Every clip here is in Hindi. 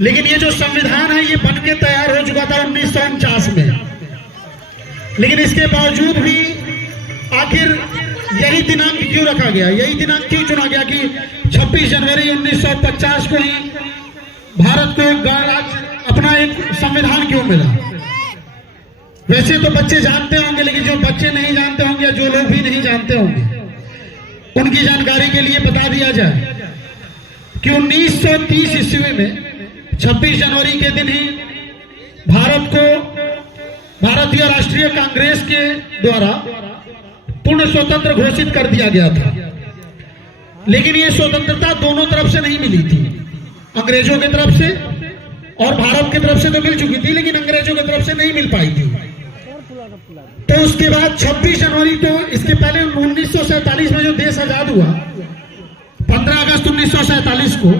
लेकिन ये जो संविधान है ये बनके तैयार हो चुका था 1949 में, लेकिन इसके बावजूद भी आखिर यही दिनांक क्यों रखा गया, यही दिनांक क्यों चुना गया कि 26 जनवरी 1950 को ही भारत को गणराज्य अपना एक संविधान क्यों मिला। वैसे तो बच्चे जानते होंगे, लेकिन जो बच्चे नहीं जानते होंगे या जो लोग भी नहीं जानते होंगे उनकी जानकारी के लिए बता दिया जाए कि 1930 ईस्वी में 26 जनवरी के दिन ही भारत को भारतीय राष्ट्रीय कांग्रेस के द्वारा पूर्ण स्वतंत्र घोषित कर दिया गया था। लेकिन ये स्वतंत्रता दोनों तरफ से नहीं मिली थी, अंग्रेजों की तरफ से और भारत की तरफ से तो मिल चुकी थी, लेकिन अंग्रेजों की तरफ से नहीं मिल पाई थी। तो उसके बाद 26 जनवरी, तो इसके पहले 1947 में जो देश आजाद हुआ 15 अगस्त 1947 को,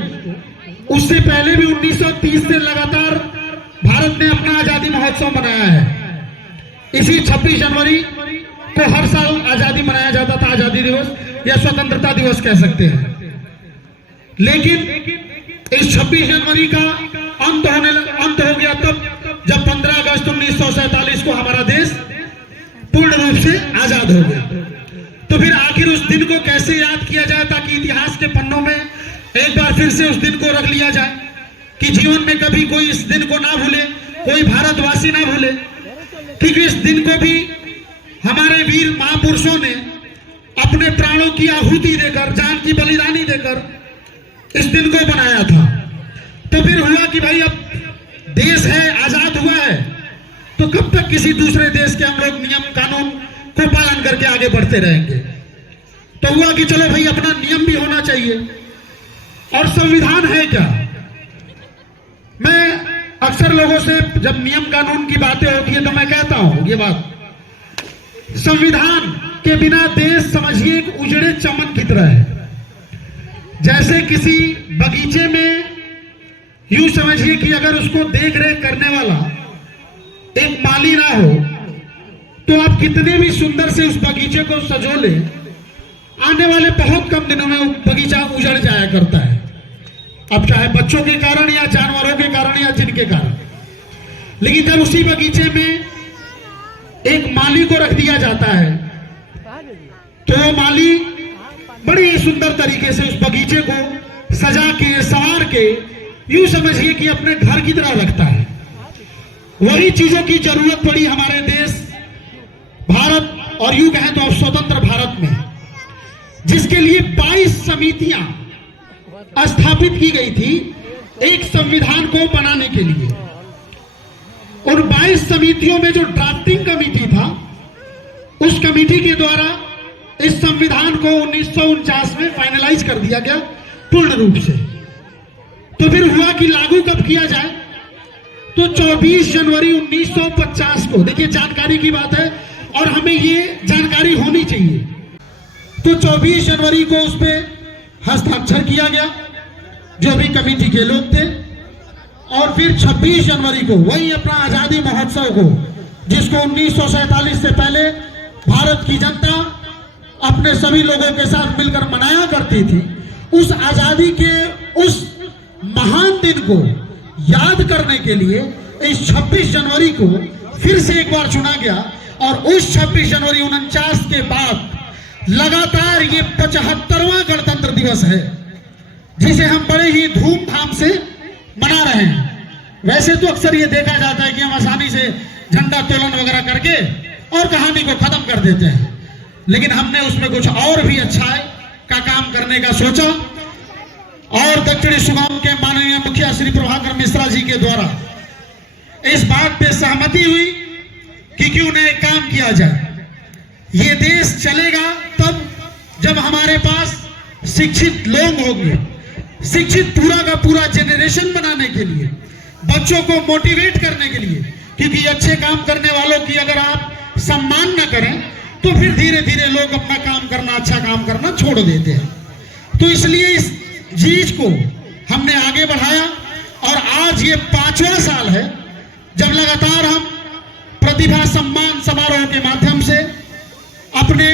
उससे पहले भी 1930 से लगातार भारत ने अपना आजादी महोत्सव मनाया है। इसी 26 जनवरी को हर साल आजादी मनाया जाता था, आजादी दिवस या स्वतंत्रता दिवस कह सकते हैं। लेकिन इस 26 जनवरी का अंत हो गया तब जब 15 अगस्त 1947 को हमारा देश पूर्ण रूप से आजाद हो गया। तो फिर आखिर उस दिन को कैसे याद किया जाए ताकि इतिहास के पन्नों में एक बार फिर से उस दिन को रख लिया जाए कि जीवन में कभी कोई इस दिन को ना भूले, कोई भारतवासी ना भूले, क्योंकि इस दिन को भी हमारे वीर महापुरुषों ने अपने प्राणों की आहुति देकर, जान की बलिदानी देकर इस दिन को बनाया था। तो फिर हुआ कि भाई अब देश है, आजाद हुआ है, तो कब तक किसी दूसरे देश के हम लोग नियम कानून को पालन करके आगे बढ़ते रहेंगे। तो हुआ कि चलो भाई अपना नियम भी होना चाहिए। और संविधान है क्या? मैं अक्सर लोगों से जब नियम कानून की बातें होती है तो मैं कहता हूं ये बात, संविधान के बिना देश समझिए एक उजड़े चमन की तरह है। जैसे किसी बगीचे में यूं समझिए कि अगर उसको देख रेख करने वाला एक माली ना हो तो आप कितने भी सुंदर से उस बगीचे को सजो ले, आने वाले बहुत कम दिनों में वो बगीचा उजड़ जाया करता है। अब चाहे बच्चों के कारण या जानवरों के कारण या जिनके कारण। लेकिन जब उसी बगीचे में एक माली को रख दिया जाता है तो वो माली बड़ी सुंदर तरीके से उस बगीचे को सजा के, संवार के, यूं समझिए कि अपने घर की तरह रखता है। वही चीजों की जरूरत पड़ी हमारे देश भारत और यूं कहें तो स्वतंत्र भारत में, जिसके लिए 22 समितियां स्थापित की गई थी एक संविधान को बनाने के लिए। और 22 समितियों में जो ड्राफ्टिंग कमेटी था, उस कमेटी के द्वारा इस संविधान को 1949 में फाइनलाइज कर दिया गया पूर्ण रूप से। तो फिर हुआ कि लागू कब किया जाए, तो 24 जनवरी 1950 को, देखिए जानकारी की बात है और हमें ये जानकारी होनी चाहिए। तो 24 जनवरी को उस पर हस्ताक्षर किया गया जो भी कमेटी के लोग थे, और फिर 26 जनवरी को वही अपना आजादी महोत्सव को, जिसको 1947 से पहले भारत की जनता अपने सभी लोगों के साथ मिलकर मनाया करती थी, उस आजादी के उस महान दिन को याद करने के लिए इस 26 जनवरी को फिर से एक बार चुना गया। और उस 26 जनवरी 49 के बाद लगातार ये 75वां गणतंत्र दिवस है, जिसे हम बड़े ही धूमधाम से मना रहे हैं। वैसे तो अक्सर ये देखा जाता है कि हम आसानी से झंडा तोलन वगैरह करके और कहानी को खत्म कर देते हैं, लेकिन हमने उसमें कुछ और भी अच्छाई का काम करने का सोचा। और दक्षिणी सुगाम के माननीय मुखिया श्री प्रभाकर मिश्रा जी के द्वारा इस बात पे सहमति हुई कि क्यों न एक काम किया जाए। ये देश चलेगा तब जब हमारे पास शिक्षित लोग होंगे, शिक्षित पूरा का पूरा जेनरेशन बनाने के लिए, बच्चों को मोटिवेट करने के लिए, क्योंकि अच्छे काम करने वालों की अगर आप सम्मान न करें तो फिर धीरे धीरे लोग अपना काम करना, अच्छा काम करना छोड़ देते हैं। तो इसलिए इस चीज को हमने आगे बढ़ाया और आज ये 5वां साल है जब लगातार हम प्रतिभा सम्मान समारोह के माध्यम से अपने